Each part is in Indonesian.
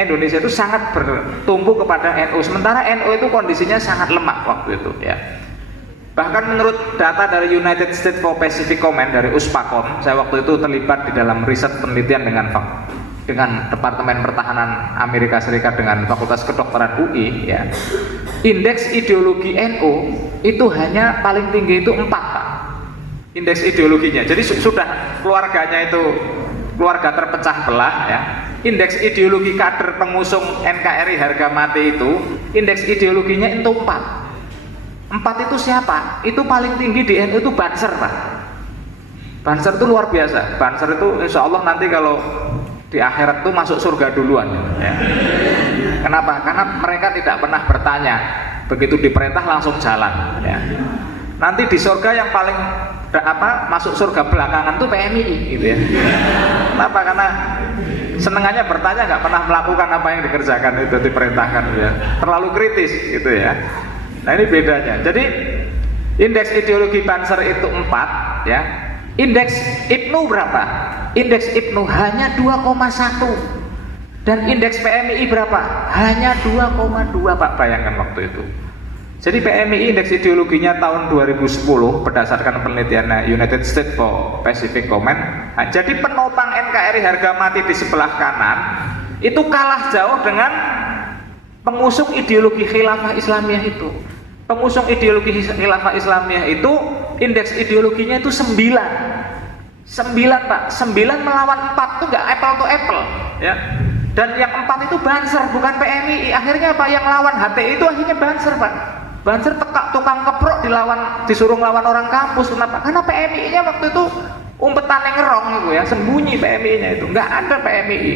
Indonesia itu sangat bertumbuh kepada NU, sementara NU itu kondisinya sangat lemah waktu itu ya. Bahkan menurut data dari United States for Pacific Command dari USPACOM, saya waktu itu terlibat di dalam riset penelitian dengan Departemen Pertahanan Amerika Serikat dengan Fakultas Kedokteran UI ya. Indeks ideologi NU itu hanya paling tinggi itu 4 Pak. Indeks ideologinya. Jadi sudah keluarganya itu keluarga terpecah belah ya. Indeks ideologi kader pengusung NKRI harga mati itu indeks ideologinya itu 4 itu siapa? Itu paling tinggi di NU itu Banser Pak. Banser itu luar biasa. Banser itu insya Allah nanti kalau di akhirat itu masuk surga duluan ya. Kenapa? Karena mereka tidak pernah bertanya, begitu diperintah langsung jalan ya. Nanti di surga yang paling masuk surga belakangan tuh PMI gitu ya. Kenapa? Karena senengannya bertanya, nggak pernah melakukan apa yang dikerjakan itu diperintahkan ya. Terlalu kritis gitu ya. Nah ini bedanya. Jadi indeks ideologi Banser itu 4 ya. Indeks IPNU berapa? Indeks IPNU hanya 2,1 dan indeks PMI berapa? Hanya 2,2 Pak, bayangkan waktu itu. Jadi PMI indeks ideologinya tahun 2010 berdasarkan penelitian United States for Pacific Command. Nah, jadi penopang NKRI harga mati di sebelah kanan itu kalah jauh dengan pengusung ideologi khilafah Islamiyah itu. Pengusung ideologi khilafah Islamiyah itu indeks ideologinya itu 9 Pak. 9 melawan 4 itu nggak apple to apple ya. Dan yang 4 itu Banser bukan PMI. Akhirnya apa? Yang lawan HTI itu akhirnya Banser Pak. Banser tukang keprok disuruh ngelawan orang kampus. Kenapa? Karena PMI-nya waktu itu umpetan yang ngerong gitu ya, sembunyi PMI-nya itu, nggak ada PMI.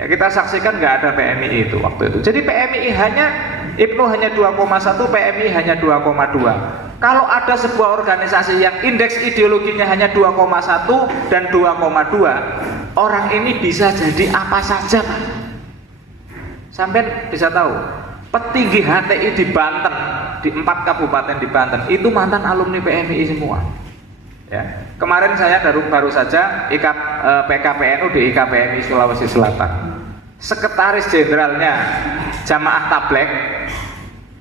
Ya kita saksikan nggak ada PMI itu waktu itu. Jadi PMI hanya IPNU hanya 2,1, PMI hanya 2,2. Kalau ada sebuah organisasi yang indeks ideologinya hanya 2,1 dan 2,2, orang ini bisa jadi apa saja Pak. Sampai bisa tahu, petinggi HTI di Banten, di 4 kabupaten di Banten itu mantan alumni PMI semua. Ya. Kemarin saya baru saja PKPNU di IKPMI Sulawesi Selatan. Sekretaris Jenderalnya Jamaah Tablek.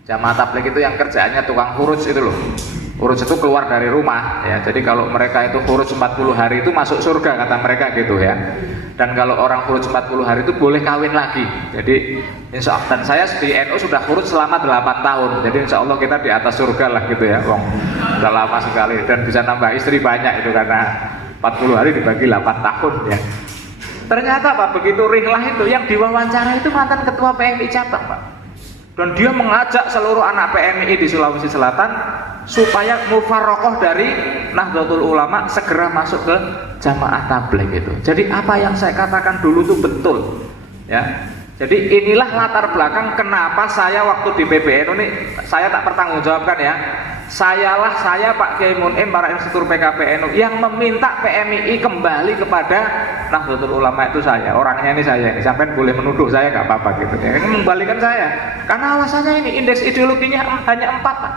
Jamaah Tablek itu yang kerjaannya tukang huruj itu loh. Huruj itu keluar dari rumah ya. Jadi kalau mereka itu huruj 40 hari itu masuk surga kata mereka gitu ya. Dan kalau orang huruj 40 hari itu boleh kawin lagi. Jadi insya Allah, dan saya di NU sudah huruj selama 8 tahun. Jadi insya Allah kita di atas surga lah gitu ya. Wong udah lama sekali dan bisa nambah istri banyak itu karena 40 hari dibagi 8 tahun ya. Ternyata Pak, begitu rihlah itu yang diwawancara itu mantan ketua PMI cabang Pak. Dan dia mengajak seluruh anak PMI di Sulawesi Selatan supaya mufarokoh dari Nahdlatul Ulama segera masuk ke Jamaah Tablek itu. Jadi apa yang saya katakan dulu itu betul ya. Jadi inilah latar belakang kenapa saya waktu di PBNU ini saya tak pertanggungjawabkan ya. Saya Pak Kiai Munim, para instruktur PKPNU yang meminta PMI kembali kepada Nahdlatul Ulama itu saya. Orangnya ini saya ini. Sampai boleh menuduh saya nggak apa-apa gitu ya. Ini mengembalikan saya. Karena alasannya ini indeks ideologinya hanya 4 Pak.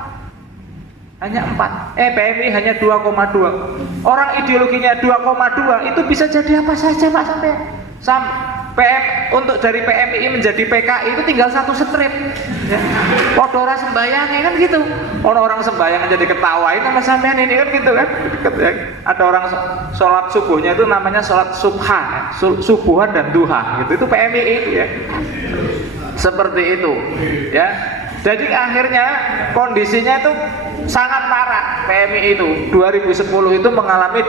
Hanya 4. PMI hanya 2,2. Orang ideologinya 2,2 itu bisa jadi apa saja Pak untuk dari PMI menjadi PKI itu tinggal 1 strip ya. Podora sembayangnya kan gitu. Orang sembayang jadi ketawain sama sampean ini kan gitu kan. Ada orang sholat subuhnya itu namanya sholat subhan, subuhan dan duha gitu. Itu PMI itu ya. Seperti itu ya. Jadi akhirnya kondisinya itu sangat parah. PMI itu 2010 itu mengalami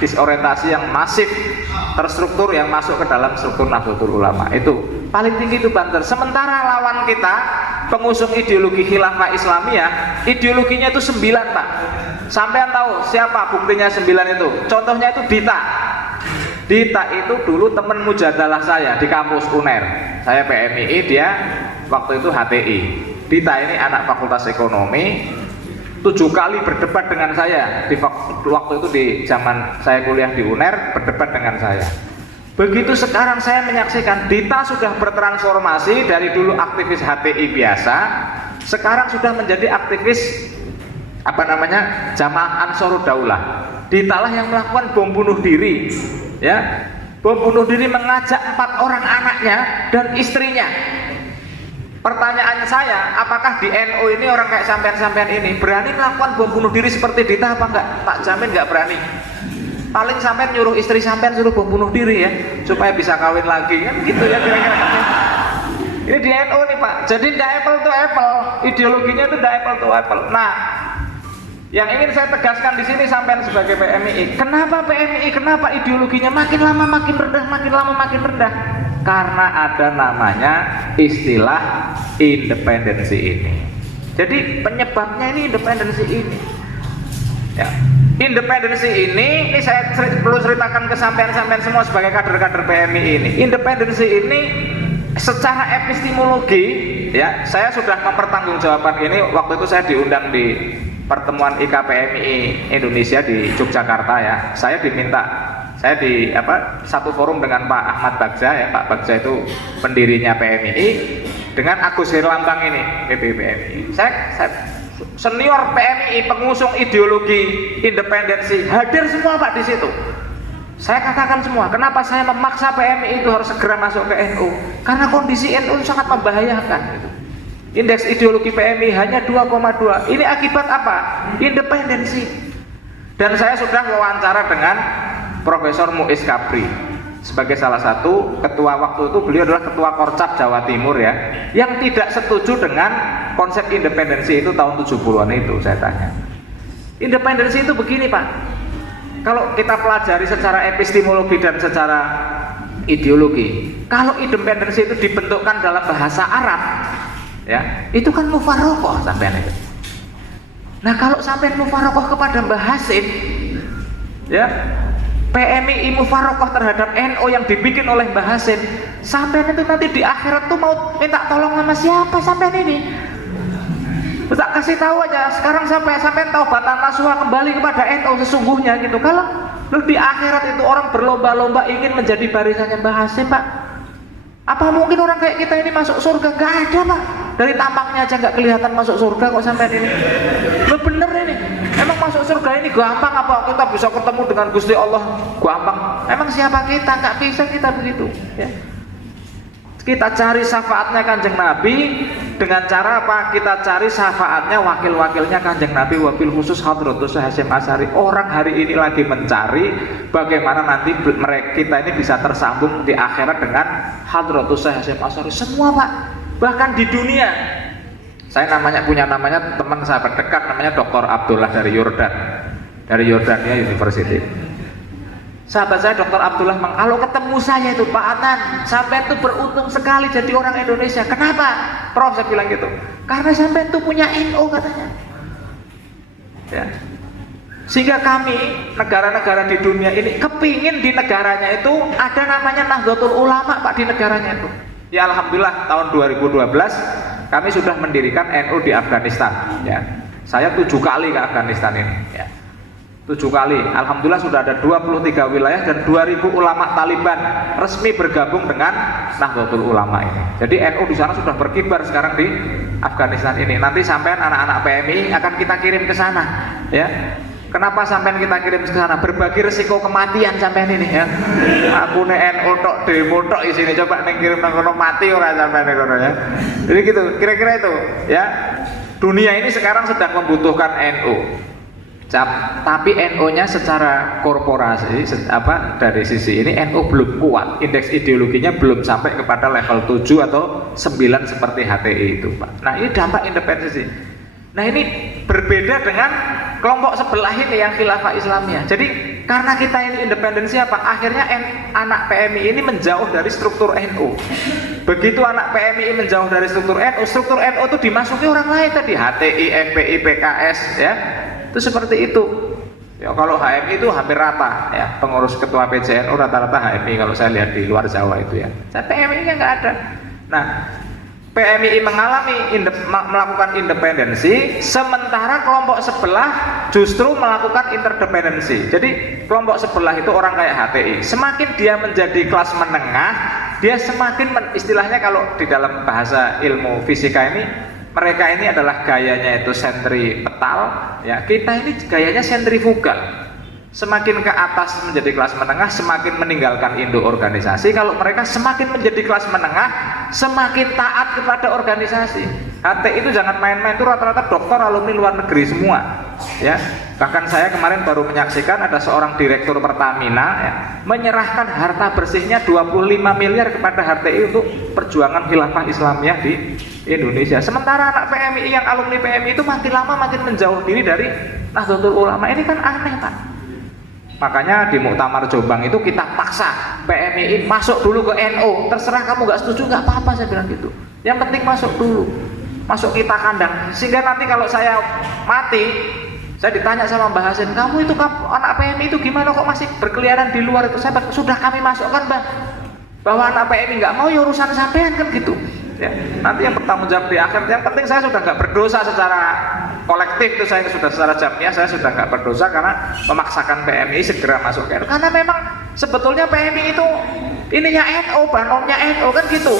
disorientasi yang masif, terstruktur yang masuk ke dalam struktur Nahdlatul Ulama. Itu paling tinggi itu Banten. Sementara lawan kita pengusung ideologi khilafah Islamiyah, ideologinya itu 9 Pak. Sampean tahu siapa buktinya 9 itu? Contohnya itu Dita. Dita itu dulu teman mujadalah saya di kampus UNER. Saya PMI, dia waktu itu HTI. Dita ini anak Fakultas Ekonomi, 7 kali berdebat dengan saya waktu itu di zaman saya kuliah di UNER, berdebat dengan saya. Begitu sekarang saya menyaksikan Dita sudah bertransformasi dari dulu aktivis HTI biasa, sekarang sudah menjadi aktivis Jamaah Ansarud Daulah. Dita lah yang melakukan bom bunuh diri ya. Bom bunuh diri mengajak 4 orang anaknya dan istrinya. Pertanyaan saya, apakah di NU ini orang kayak sampean-sampean ini berani melakukan bom bunuh diri seperti Dita apa enggak? Tak jamin enggak berani. Paling sampean nyuruh istri sampean suruh bom bunuh diri ya, supaya bisa kawin lagi kan gitu ya kira-kira. Ini di NU nih Pak. Jadi enggak apple to apple, ideologinya itu enggak apple to apple. Nah, yang ingin saya tegaskan di sini sampean sebagai PMII, kenapa PMII, kenapa ideologinya makin lama makin rendah, makin lama makin rendah? Karena ada namanya istilah independensi ini. Jadi penyebabnya ini independensi ini. Ya. Independensi ini saya perlu ceritakan ke sampean-sampean semua sebagai kader-kader PMII ini. Independensi ini secara epistemologi, ya, saya sudah mempertanggungjawabkan ini waktu itu saya diundang di pertemuan IKPMI Indonesia di Yogyakarta ya. Saya di satu forum dengan Pak Ahmad Bagja ya. Pak Bagja itu pendirinya PMII dengan Agus Herlambang ini PMII. Saya senior PMII pengusung ideologi independensi hadir semua Pak di situ. Saya katakan semua, kenapa saya memaksa PMII itu harus segera masuk ke NU? Karena kondisi NU sangat membahayakan gitu. Indeks ideologi PMI hanya 2,2. Ini akibat apa? Independensi. Dan saya sudah wawancara dengan Profesor Muiz Kabri sebagai salah satu ketua, waktu itu beliau adalah ketua Korcap Jawa Timur ya, yang tidak setuju dengan konsep independensi itu tahun 70-an itu. Saya tanya, independensi itu begini Pak, kalau kita pelajari secara epistemologi dan secara ideologi, kalau independensi itu dibentukkan dalam bahasa Arab ya, itu kan mufarokoh sampean itu. Nah kalau sampean mufarokoh kepada Mbah Hasim ya, PMII mufarokoh terhadap NU yang dibikin oleh Mbah Hasim, sampean itu nanti di akhirat tuh mau minta tolong sama siapa sampean ini? Tak kasih tahu aja sekarang sampean taubatan nasuha kembali kepada NU sesungguhnya gitu. Kalau lu di akhirat itu orang berlomba-lomba ingin menjadi barisannya Mbah Hasim Pak, apa mungkin orang kayak kita ini masuk surga? Gak ada Pak. Dari tampangnya aja nggak kelihatan masuk surga kok sampean ini. Lu bener ini. Emang masuk surga ini gampang apa? Kita bisa ketemu dengan Gusti Allah gampang? Emang siapa kita? Nggak bisa kita begitu. Ya. Kita cari syafaatnya Kanjeng Nabi dengan cara apa? Kita cari syafaatnya wakil-wakilnya Kanjeng Nabi, wabil khusus Hadratus Hasyim Asy'ari. Orang hari ini lagi mencari bagaimana nanti kita ini bisa tersambung di akhirat dengan Hadratus Hasyim Asy'ari. Semua Pak, bahkan di dunia. Saya punya namanya teman sahabat dekat namanya Dr. Abdullah dari Yordan, dari Yordania University. Sahabat saya Dr. Abdullah kalau ketemu saya itu, Pak Adnan, sampai itu beruntung sekali jadi orang Indonesia. Kenapa? Prof, saya bilang gitu. Karena sampai itu punya NU katanya. Ya. Sehingga kami negara-negara di dunia ini kepingin di negaranya itu ada namanya Nahdlatul Ulama Pak di negaranya itu. Ya alhamdulillah tahun 2012 kami sudah mendirikan NU di Afghanistan. Ya. Saya 7 kali ke Afghanistan ini. Ya. 7 kali, alhamdulillah sudah ada 23 wilayah dan 2000 ulama Taliban resmi bergabung dengan Nahdlatul Ulama ini. Jadi NU di sana sudah berkibar sekarang di Afghanistan ini. Nanti sampean anak-anak PMI akan kita kirim ke sana, ya. Kenapa sampean kita kirim ke sana? Berbagi resiko kematian sampean ini, ya. Aku NU tok demo tok isine coba ning kirim nang kono mati ora sampean kono ya. Jadi gitu, kira-kira itu, ya. Dunia ini sekarang sedang membutuhkan NU. Tapi NU-nya secara korporasi dari sisi ini NU belum kuat, indeks ideologinya belum sampai kepada level 7 atau 9 seperti HTI itu Pak. Nah ini dampak independensi. Nah ini berbeda dengan kelompok sebelah ini yang khilafah Islamiyah. Jadi karena kita ini independensi apa? Akhirnya anak PMI ini menjauh dari struktur NU. Begitu anak PMI menjauh dari struktur NU itu dimasuki orang lain tadi, HTI, FPI, PKS ya. Itu seperti itu. Ya, kalau HMI itu hampir rata ya, pengurus ketua PJNU rata-rata HMI kalau saya lihat di luar Jawa itu ya. Saya PMI-nya nggak ada. Nah, PMI melakukan independensi, sementara kelompok sebelah justru melakukan interdependensi. Jadi kelompok sebelah itu orang kayak HTI, semakin dia menjadi kelas menengah, dia semakin istilahnya kalau di dalam bahasa ilmu fisika ini, mereka ini adalah gayanya itu sentripetal, ya. Kita ini gayanya sentrifugal. semakin ke atas menjadi kelas menengah, semakin meninggalkan induk organisasi. Kalau mereka semakin menjadi kelas menengah, semakin taat kepada organisasi. HTI itu jangan main-main, itu rata-rata dokter alumni luar negeri semua, ya. Bahkan saya kemarin baru menyaksikan ada seorang direktur Pertamina, ya, menyerahkan harta bersihnya 25 miliar kepada HTI untuk perjuangan khilafah Islamiyah di Indonesia. Sementara anak PMI yang alumni PMI itu makin lama makin menjauh diri dari Nahdlatul Ulama. Ini kan aneh, Pak. Makanya di Muktamar Jombang itu kita paksa PMI masuk dulu ke NU. Terserah kamu nggak setuju, nggak apa-apa, saya bilang gitu. Yang penting masuk dulu, masuk kita kandang. Sehingga nanti kalau saya mati, saya ditanya sama Mbah Hasin, kamu itu anak PMI itu gimana kok masih berkeliaran di luar itu? Saya sudah kami masukkan, Mbah, bahwa anak PMI nggak mau, ya urusan sampean kan gitu. Ya, nanti yang bertanggung jawab di akhir. Yang penting saya sudah nggak berdosa secara kolektif, itu saya sudah secara jamiah saya sudah nggak berdosa karena memaksakan PMI segera masuk ke NU. Karena memang sebetulnya PMI itu ininya NU, banomnya NU kan gitu.